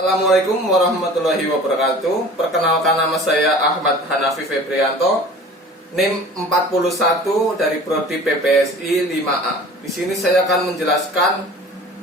Assalamualaikum warahmatullahi wabarakatuh. Perkenalkan, nama saya Ahmad Hanafi Febrianto, NIM 41 dari Prodi PPSI 5A. Di sini saya akan menjelaskan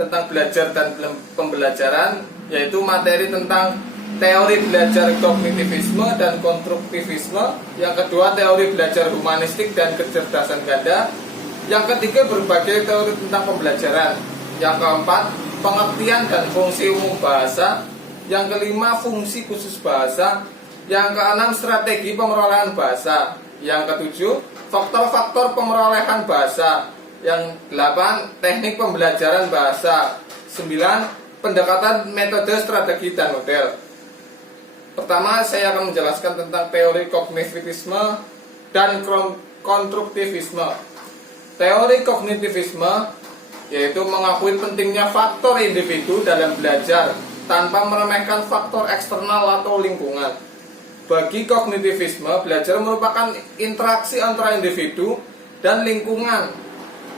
tentang belajar dan pembelajaran, yaitu materi tentang teori belajar kognitivisme dan konstruktivisme. Yang kedua, teori belajar humanistik dan kecerdasan ganda. Yang ketiga, berbagai teori tentang pembelajaran. Yang keempat, pengertian dan fungsi umum bahasa. Yang kelima, fungsi khusus bahasa. Yang keenam, strategi pemerolehan bahasa. Yang ketujuh, faktor-faktor pemerolehan bahasa. Yang delapan, teknik pembelajaran bahasa. 9, pendekatan metode, strategi, dan model. Pertama, saya akan menjelaskan tentang teori kognitivisme dan konstruktivisme. Teori kognitivisme yaitu mengakui pentingnya faktor individu dalam belajar tanpa meremehkan faktor eksternal atau lingkungan. Bagi kognitivisme, belajar merupakan interaksi antara individu dan lingkungan,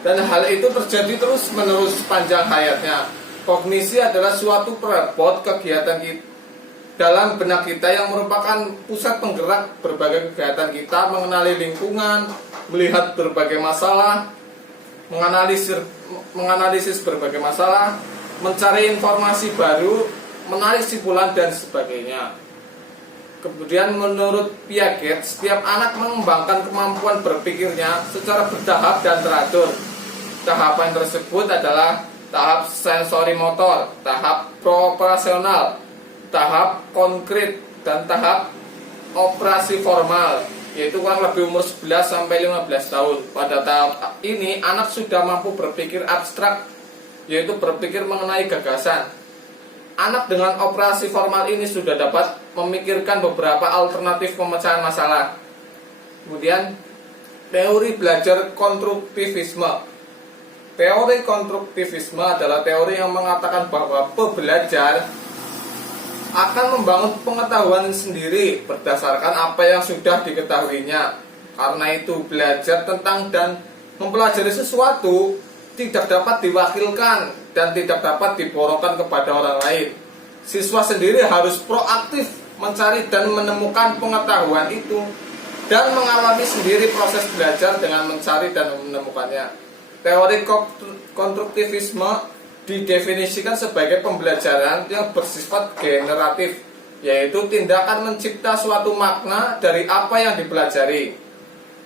dan hal itu terjadi terus-menerus sepanjang hayatnya. Kognisi adalah suatu perabot kegiatan kita dalam benak kita yang merupakan pusat penggerak berbagai kegiatan kita, mengenali lingkungan, melihat berbagai masalah, menganalisis berbagai masalah, mencari informasi baru, menarik kesimpulan, dan sebagainya. Kemudian menurut Piaget, setiap anak mengembangkan kemampuan berpikirnya secara bertahap dan teratur. Tahapan tersebut adalah tahap sensori motor, tahap operasional, tahap konkret, dan tahap operasi formal, yaitu kurang lebih umur 11 sampai 15 tahun. Pada tahap ini anak sudah mampu berpikir abstrak, yaitu berpikir mengenai gagasan. Anak dengan operasi formal ini sudah dapat memikirkan beberapa alternatif pemecahan masalah. Kemudian teori belajar konstruktivisme. Teori konstruktivisme adalah teori yang mengatakan bahwa pembelajar akan membangun pengetahuan sendiri berdasarkan apa yang sudah diketahuinya. Karena itu, belajar tentang dan mempelajari sesuatu tidak dapat diwakilkan dan tidak dapat diborongkan kepada orang lain. Siswa sendiri harus proaktif mencari dan menemukan pengetahuan itu dan mengalami sendiri proses belajar dengan mencari dan menemukannya. Teori konstruktivisme didefinisikan sebagai pembelajaran yang bersifat generatif, yaitu tindakan mencipta suatu makna dari apa yang dipelajari.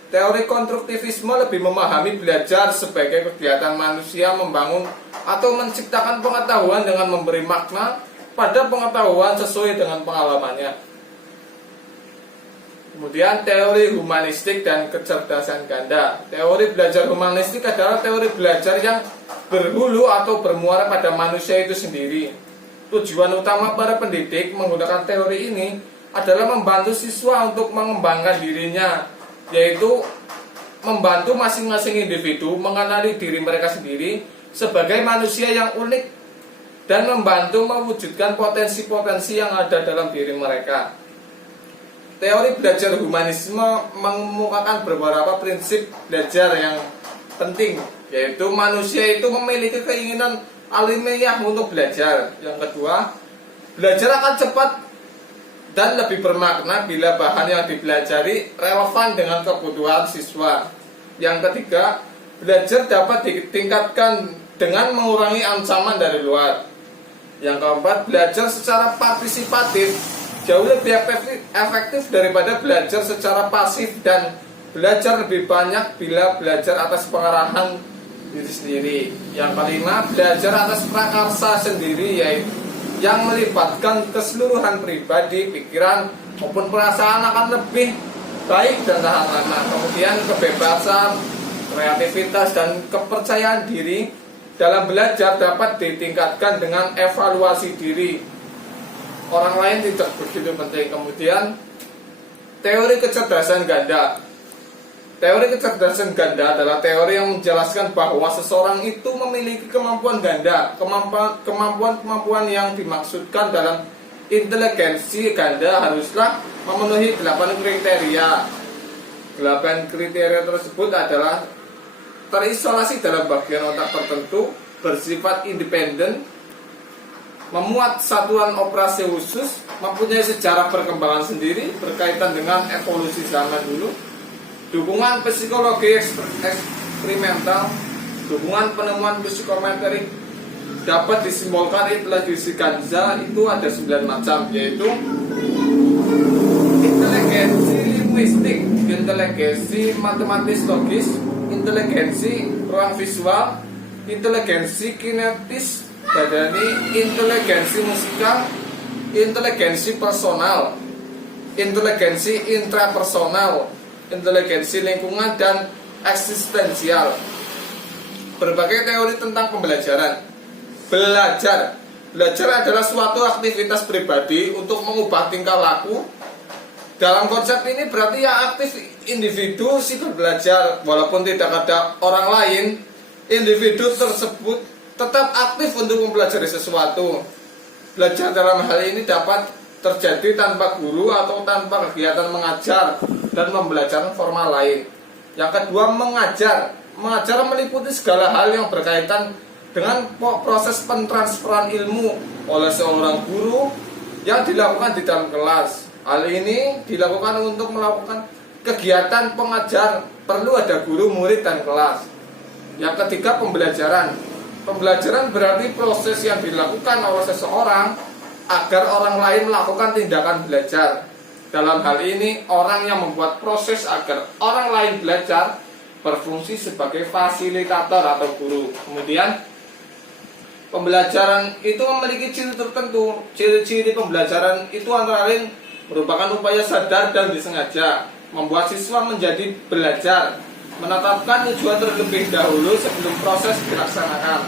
Teori konstruktivisme lebih memahami belajar sebagai kegiatan manusia membangun atau menciptakan pengetahuan dengan memberi makna pada pengetahuan sesuai dengan pengalamannya. Kemudian teori humanistik dan kecerdasan ganda. Teori belajar humanistik adalah teori belajar yang berhulu atau bermuara pada manusia itu sendiri. Tujuan utama para pendidik menggunakan teori ini adalah membantu siswa untuk mengembangkan dirinya, yaitu membantu masing-masing individu mengenali diri mereka sendiri sebagai manusia yang unik dan membantu mewujudkan potensi-potensi yang ada dalam diri mereka. Teori belajar humanisme mengemukakan beberapa prinsip belajar yang penting, yaitu manusia itu memiliki keinginan alamiah untuk belajar. Yang kedua, belajar akan cepat dan lebih bermakna bila bahan yang dipelajari relevan dengan kebutuhan siswa. Yang ketiga, belajar dapat ditingkatkan dengan mengurangi ancaman dari luar. Yang keempat, belajar secara partisipatif jauh lebih efektif daripada belajar secara pasif, dan belajar lebih banyak bila belajar atas pengarahan diri sendiri. Yang kelima, belajar atas prakarsa sendiri, yaitu yang melibatkan keseluruhan pribadi, pikiran maupun perasaan akan lebih baik dan tahan lama. Kemudian kebebasan, kreativitas, dan kepercayaan diri dalam belajar dapat ditingkatkan dengan evaluasi diri. Orang lain tidak begitu penting. Kemudian teori kecerdasan ganda. Teori kecerdasan ganda adalah teori yang menjelaskan bahwa seseorang itu memiliki kemampuan ganda. Kemampuan yang dimaksudkan dalam inteligensi ganda haruslah memenuhi 8 kriteria. 8 kriteria tersebut adalah terisolasi dalam bagian otak tertentu, bersifat independen, memuat satuan operasi khusus, mempunyai sejarah perkembangan sendiri berkaitan dengan evolusi zaman dulu, dukungan psikologi eksperimental, dukungan penemuan psikometrik. Dapat disimbolkan intelijensi Ganza itu ada 9 macam, yaitu inteligensi linguistik, inteligensi matematis logis, inteligensi ruang visual, inteligensi kinetis badani, inteligensi musikal, inteligensi personal, inteligensi intrapersonal, inteligensi lingkungan, dan eksistensial. Berbagai teori tentang pembelajaran. Belajar adalah suatu aktivitas pribadi untuk mengubah tingkah laku. Dalam konsep ini berarti yang aktif individu si belajar, walaupun tidak ada orang lain, individu tersebut tetap aktif untuk mempelajari sesuatu. Belajar dalam hal ini dapat terjadi tanpa guru atau tanpa kegiatan mengajar dan pembelajaran formal lain. Yang kedua, mengajar. Mengajar meliputi segala hal yang berkaitan dengan proses pentransferan ilmu oleh seorang guru yang dilakukan di dalam kelas. Hal ini dilakukan untuk melakukan kegiatan pengajar, perlu ada guru, murid, dan kelas. Yang ketiga, pembelajaran. Pembelajaran berarti proses yang dilakukan oleh seseorang agar orang lain melakukan tindakan belajar. Dalam hal ini, orang yang membuat proses agar orang lain belajar berfungsi sebagai fasilitator atau guru. Kemudian, pembelajaran itu memiliki ciri tertentu. Ciri-ciri pembelajaran itu antara lain merupakan upaya sadar dan disengaja, membuat siswa menjadi belajar, menetapkan tujuan terlebih dahulu sebelum proses dilaksanakan,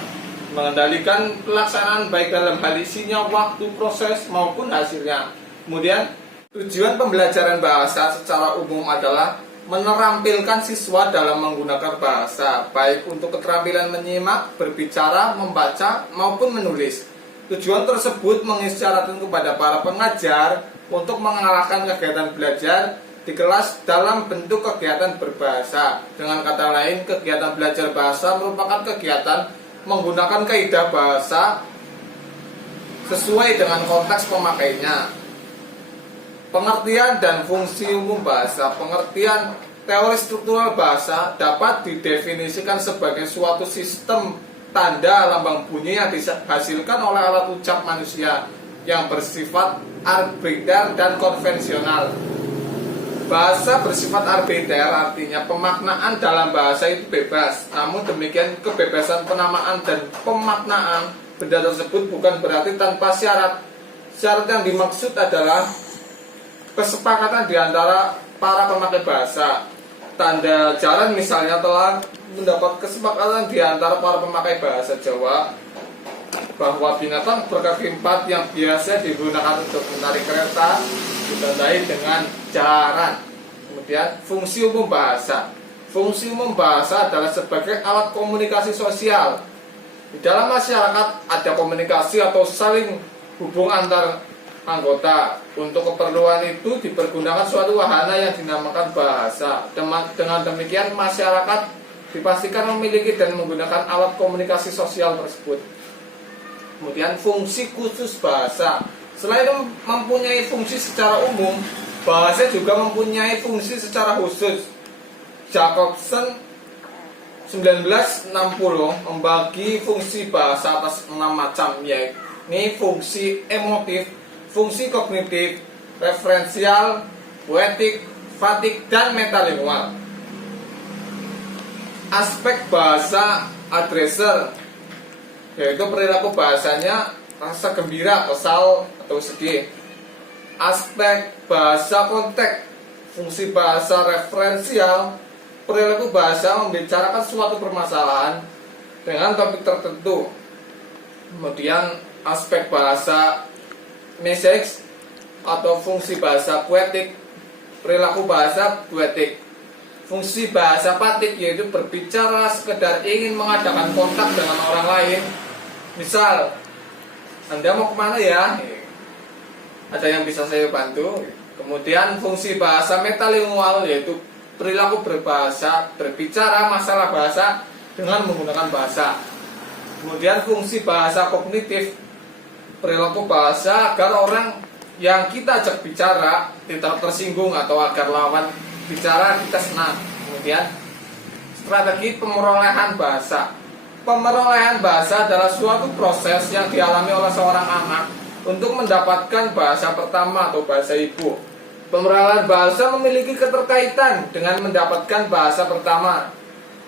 mengendalikan pelaksanaan baik dalam hal isinya, waktu proses maupun hasilnya. Kemudian, tujuan pembelajaran bahasa secara umum adalah menerampilkan siswa dalam menggunakan bahasa, baik untuk keterampilan menyimak, berbicara, membaca, maupun menulis. Tujuan tersebut mengisyaratkan kepada para pengajar untuk mengarahkan kegiatan belajar di kelas dalam bentuk kegiatan berbahasa. Dengan kata lain, kegiatan belajar bahasa merupakan kegiatan menggunakan kaidah bahasa sesuai dengan konteks pemakainya. Pengertian dan fungsi umum bahasa. Pengertian teori struktural bahasa dapat didefinisikan sebagai suatu sistem tanda lambang bunyi yang dihasilkan oleh alat ucap manusia yang bersifat arbiter dan konvensional. Bahasa bersifat arbiter artinya pemaknaan dalam bahasa itu bebas. Namun demikian, kebebasan penamaan dan pemaknaan benda tersebut bukan berarti tanpa syarat. Syarat yang dimaksud adalah kesepakatan di antara para pemakai bahasa. Tanda jalan misalnya telah mendapat kesepakatan di antara para pemakai bahasa Jawa bahwa binatang berkaki 4 yang biasa digunakan untuk menarik kereta ditandai dengan jaran. Kemudian, fungsi umum bahasa. Fungsi umum bahasa adalah sebagai alat komunikasi sosial. Di dalam masyarakat ada komunikasi atau saling hubung antar anggota. Untuk keperluan itu dipergunakan suatu wahana yang dinamakan bahasa. Dengan demikian, masyarakat dipastikan memiliki dan menggunakan alat komunikasi sosial tersebut. Kemudian, fungsi khusus bahasa. Selain mempunyai fungsi secara umum, bahasa juga mempunyai fungsi secara khusus. Jacobson 1960 membagi fungsi bahasa atas 6 macam, yaitu fungsi emotif, fungsi kognitif, referensial, poetik, fatik, dan metalingual. Aspek bahasa addresser, yaitu perilaku bahasanya rasa gembira, kesal, atau sedih. Aspek bahasa konteks, fungsi bahasa referensial, perilaku bahasa membicarakan suatu permasalahan dengan topik tertentu. Kemudian aspek bahasa message atau fungsi bahasa poetik, perilaku bahasa poetik. Fungsi bahasa patik yaitu berbicara sekedar ingin mengadakan kontak dengan orang lain. Misal, Anda mau kemana ya? Ada yang bisa saya bantu? Kemudian fungsi bahasa metalingual yaitu perilaku berbahasa, berbicara masalah bahasa dengan menggunakan bahasa. Kemudian fungsi bahasa kognitif perilaku bahasa agar orang yang kita ajak bicara tidak tersinggung atau agar lawan bicara kita senang. Kemudian strategi pemerolehan bahasa. Pemerolehan bahasa adalah suatu proses yang dialami oleh seorang anak untuk mendapatkan bahasa pertama atau bahasa ibu. Pemerolehan bahasa memiliki keterkaitan dengan mendapatkan bahasa pertama.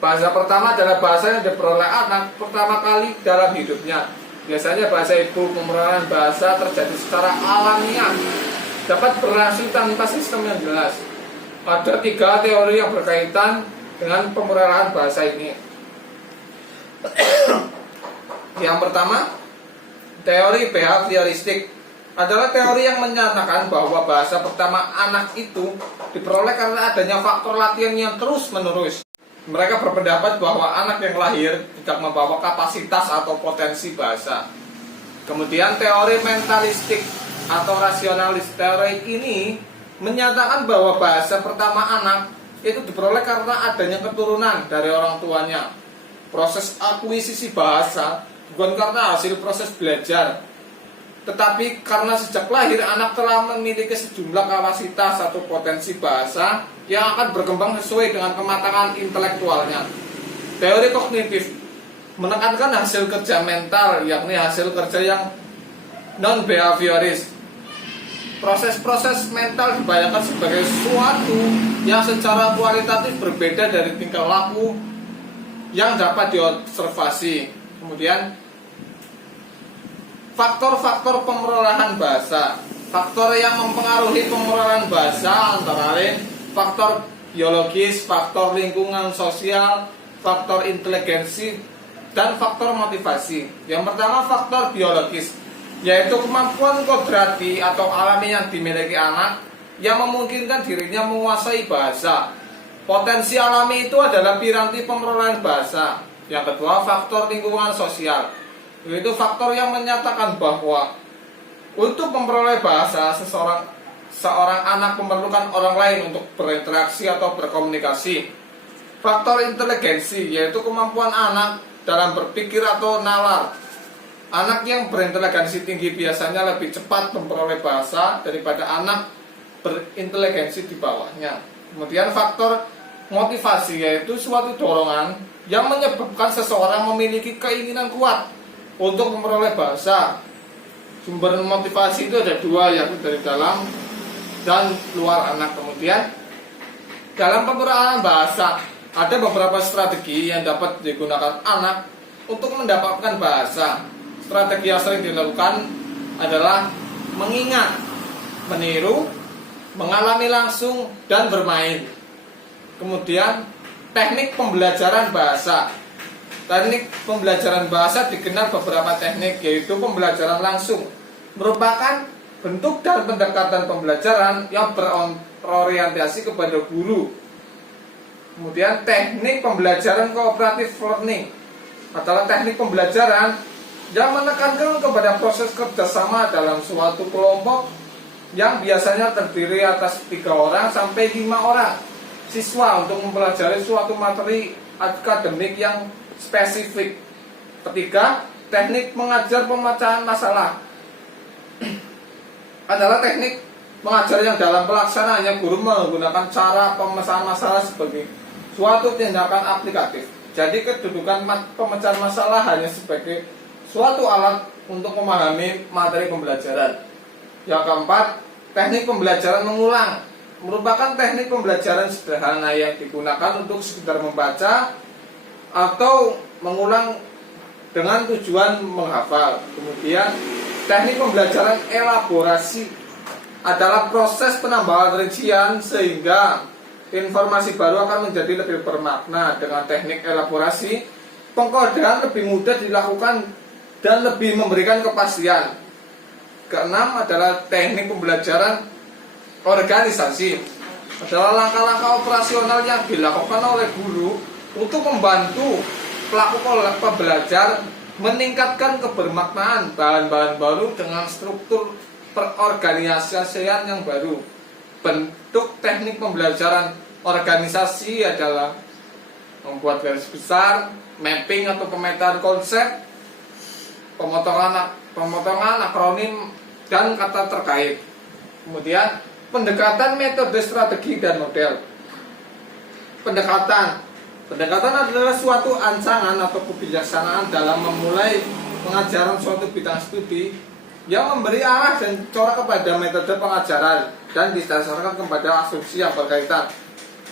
Bahasa pertama adalah bahasa yang diperoleh anak pertama kali dalam hidupnya. Biasanya bahasa ibu. Pemerolehan bahasa terjadi secara alamiah, dapat berhasil tanpa sistem yang jelas. Ada 3 teori yang berkaitan dengan pemerolehan bahasa ini. Yang pertama, teori behavioristik adalah teori yang menyatakan bahwa bahasa pertama anak itu diperoleh karena adanya faktor latihan yang terus menerus. Mereka berpendapat bahwa anak yang lahir tidak membawa kapasitas atau potensi bahasa. Kemudian teori mentalistik atau rasionalis. Teori ini menyatakan bahwa bahasa pertama anak itu diperoleh karena adanya keturunan dari orang tuanya. Proses akuisisi bahasa bukan karena hasil proses belajar, tetapi karena sejak lahir anak telah memiliki sejumlah kapasitas atau potensi bahasa yang akan berkembang sesuai dengan kematangan intelektualnya. Teori kognitif menekankan hasil kerja mental, yakni hasil kerja yang non-behavioris. Proses-proses mental dibayangkan sebagai sesuatu yang secara kualitatif berbeda dari tingkah laku yang dapat diobservasi. Kemudian faktor-faktor pemerolehan bahasa. Faktor yang mempengaruhi pemerolehan bahasa antara lain faktor biologis, faktor lingkungan sosial, faktor inteligensi, dan faktor motivasi. Yang pertama, faktor biologis, yaitu kemampuan kodrati atau alami yang dimiliki anak yang memungkinkan dirinya menguasai bahasa. Potensi alami itu adalah piranti pemerolehan bahasa. Yang kedua, faktor lingkungan sosial, yaitu faktor yang menyatakan bahwa untuk memperoleh bahasa seorang anak memerlukan orang lain untuk berinteraksi atau berkomunikasi. Faktor inteligensi, yaitu kemampuan anak dalam berpikir atau nalar. Anak yang berinteligensi tinggi biasanya lebih cepat memperoleh bahasa daripada anak berinteligensi di bawahnya. Kemudian faktor motivasi, yaitu suatu dorongan yang menyebabkan seseorang memiliki keinginan kuat untuk memperoleh bahasa. Sumber motivasi itu ada 2, yaitu dari dalam dan luar anak. Kemudian dalam pemerolehan bahasa ada beberapa strategi yang dapat digunakan anak untuk mendapatkan bahasa. Strategi yang sering dilakukan adalah mengingat, meniru, mengalami langsung, dan bermain. Kemudian teknik pembelajaran bahasa. Teknik pembelajaran bahasa dikenal beberapa teknik, yaitu pembelajaran langsung, merupakan bentuk dan pendekatan pembelajaran yang berorientasi kepada guru. Kemudian teknik pembelajaran cooperative learning adalah teknik pembelajaran yang menekankan kepada proses kerjasama dalam suatu kelompok yang biasanya terdiri atas 3 orang sampai 5 orang siswa untuk mempelajari suatu materi akademik yang spesifik. Ketiga, teknik mengajar pemecahan masalah adalah teknik mengajar yang dalam pelaksanaannya guru menggunakan cara pemecahan masalah sebagai suatu tindakan aplikatif. Jadi kedudukan pemecahan masalah hanya sebagai suatu alat untuk memahami materi pembelajaran. Yang keempat, teknik pembelajaran mengulang merupakan teknik pembelajaran sederhana yang digunakan untuk sekedar membaca atau mengulang dengan tujuan menghafal. Kemudian teknik pembelajaran elaborasi adalah proses penambahan rincian sehingga informasi baru akan menjadi lebih bermakna. Dengan teknik elaborasi, pengkodean lebih mudah dilakukan dan lebih memberikan kepastian. Keenam adalah teknik pembelajaran organisasi. Adalah langkah-langkah operasional yang dilakukan oleh guru untuk membantu pelaku pembelajar meningkatkan kebermaknaan bahan-bahan baru dengan struktur perorganisasian yang baru. Bentuk teknik pembelajaran organisasi adalah membuat garis besar, mapping atau pemetaan konsep, pemotongan akronim dan kata terkait. Kemudian pendekatan, metode, strategi, dan model. Pendekatan adalah suatu ancaman atau kebijaksanaan dalam memulai pengajaran suatu bidang studi yang memberi arah dan corak kepada metode pengajaran dan didasarkan kepada asumsi yang berkaitan.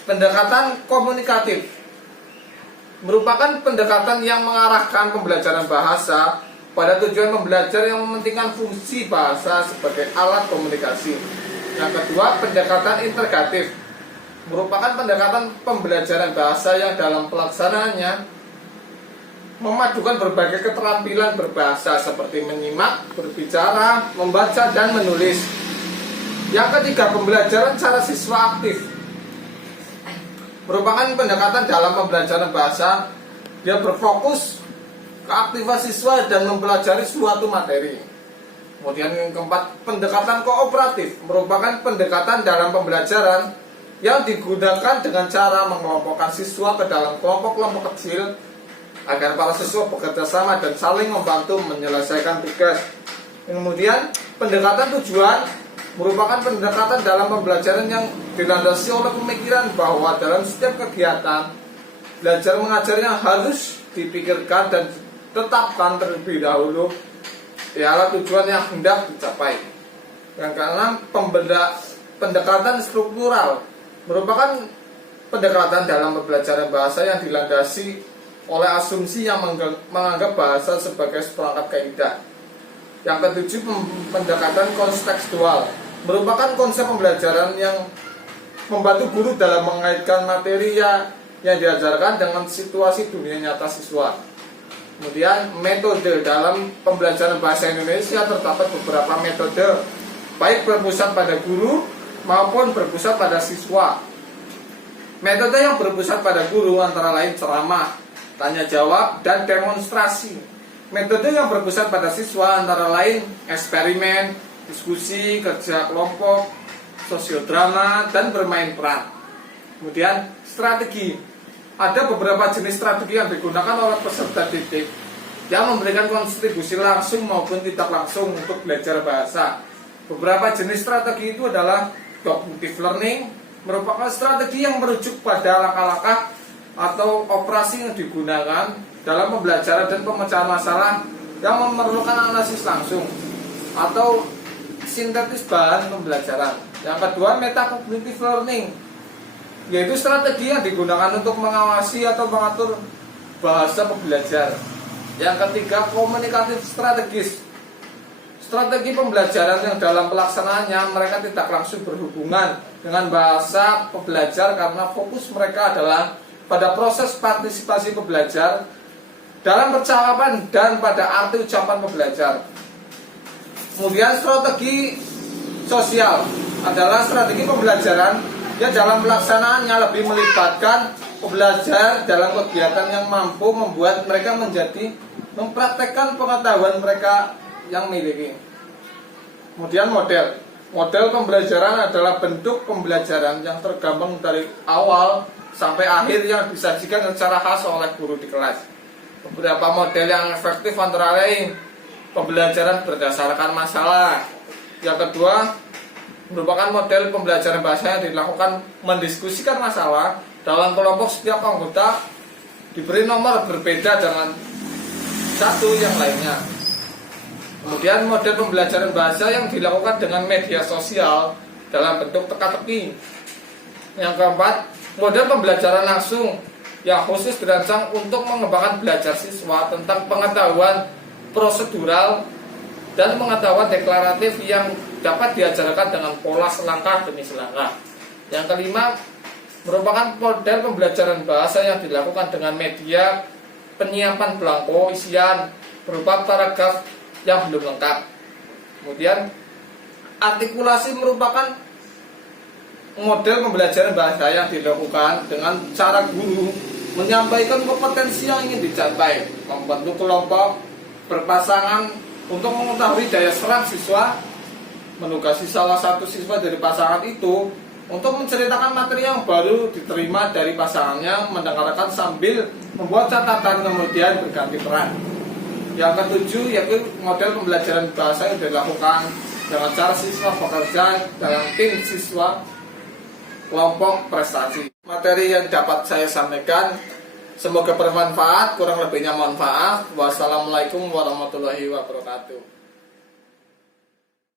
Pendekatan komunikatif merupakan pendekatan yang mengarahkan pembelajaran bahasa pada tujuan pembelajar yang mementingkan fungsi bahasa sebagai alat komunikasi. Yang kedua, pendekatan integratif merupakan pendekatan pembelajaran bahasa yang dalam pelaksanaannya memadukan berbagai keterampilan berbahasa seperti menyimak, berbicara, membaca, dan menulis. Yang ketiga, pembelajaran secara siswa aktif merupakan pendekatan dalam pembelajaran bahasa. Dia berfokus ke aktivitas siswa dan mempelajari suatu materi. Kemudian yang keempat, pendekatan kooperatif merupakan pendekatan dalam pembelajaran yang digunakan dengan cara mengelompokkan siswa ke dalam kelompok-kelompok kecil agar para siswa bekerja sama dan saling membantu menyelesaikan tugas. Kemudian pendekatan tujuan merupakan pendekatan dalam pembelajaran yang dilandasi oleh pemikiran bahwa dalam setiap kegiatan belajar mengajar yang harus dipikirkan dan ditetapkan terlebih dahulu ialah tujuan yang hendak dicapai. Yang keenam, pendekatan struktural merupakan pendekatan dalam pembelajaran bahasa yang dilandasi oleh asumsi yang menganggap bahasa sebagai seperangkat kaidah. Yang ketujuh, pendekatan kontekstual merupakan konsep pembelajaran yang membantu guru dalam mengaitkan materi yang diajarkan dengan situasi dunia nyata siswa. Kemudian metode dalam pembelajaran bahasa Indonesia terdapat beberapa metode, baik berpusat pada guru maupun berpusat pada siswa. Metode yang berpusat pada guru antara lain ceramah, tanya jawab, dan demonstrasi. Metode yang berpusat pada siswa antara lain eksperimen, diskusi, kerja kelompok, sosiodrama, dan bermain peran. Kemudian strategi. Ada beberapa jenis strategi yang digunakan oleh peserta didik yang memberikan kontribusi langsung maupun tidak langsung untuk belajar bahasa. Beberapa jenis strategi itu adalah cognitive learning, merupakan strategi yang merujuk pada langkah-langkah atau operasi yang digunakan dalam pembelajaran dan pemecahan masalah yang memerlukan analisis langsung atau sintetis bahan pembelajaran. Yang kedua, metacognitive learning, yaitu strategi yang digunakan untuk mengawasi atau mengatur bahasa pembelajar. Yang ketiga, komunikatif strategis, strategi pembelajaran yang dalam pelaksanaannya mereka tidak langsung berhubungan dengan bahasa pembelajar karena fokus mereka adalah pada proses partisipasi pembelajar dalam percakapan dan pada arti ucapan pembelajar. Kemudian strategi sosial adalah strategi pembelajaran yang dalam pelaksanaannya lebih melibatkan pembelajar dalam kegiatan yang mampu membuat mereka menjadi mempraktekkan pengetahuan mereka yang miliki. Kemudian model pembelajaran adalah bentuk pembelajaran yang tergabung dari awal sampai akhir yang disajikan secara khas oleh guru di kelas. Beberapa model yang efektif antara lain pembelajaran berdasarkan masalah. Yang kedua, merupakan model pembelajaran bahasa yang dilakukan mendiskusikan masalah dalam kelompok. Setiap anggota diberi nomor berbeda dengan satu yang lainnya. Kemudian model pembelajaran bahasa yang dilakukan dengan media sosial dalam bentuk teka-teki. Yang keempat, model pembelajaran langsung yang khusus dirancang untuk mengembangkan belajar siswa tentang pengetahuan prosedural dan pengetahuan deklaratif yang dapat diajarkan dengan pola selangkah demi selangkah. Yang kelima, merupakan model pembelajaran bahasa yang dilakukan dengan media penyiapan belangko isian berupa paragraf yang belum lengkap. Kemudian artikulasi merupakan model pembelajaran bahasa yang dilakukan dengan cara guru menyampaikan kompetensi yang ingin dicapai, membentuk kelompok berpasangan untuk mengetahui daya serap siswa, menugasi salah satu siswa dari pasangan itu untuk menceritakan materi yang baru diterima dari pasangannya, mendengarkan sambil membuat catatan kemudian berganti peran. Yang ketujuh yaitu model pembelajaran bahasa yang dilakukan dengan cara siswa bekerja dalam tim siswa kelompok prestasi. Materi yang dapat saya sampaikan semoga bermanfaat, kurang lebihnya mohon maaf. Wassalamualaikum warahmatullahi wabarakatuh.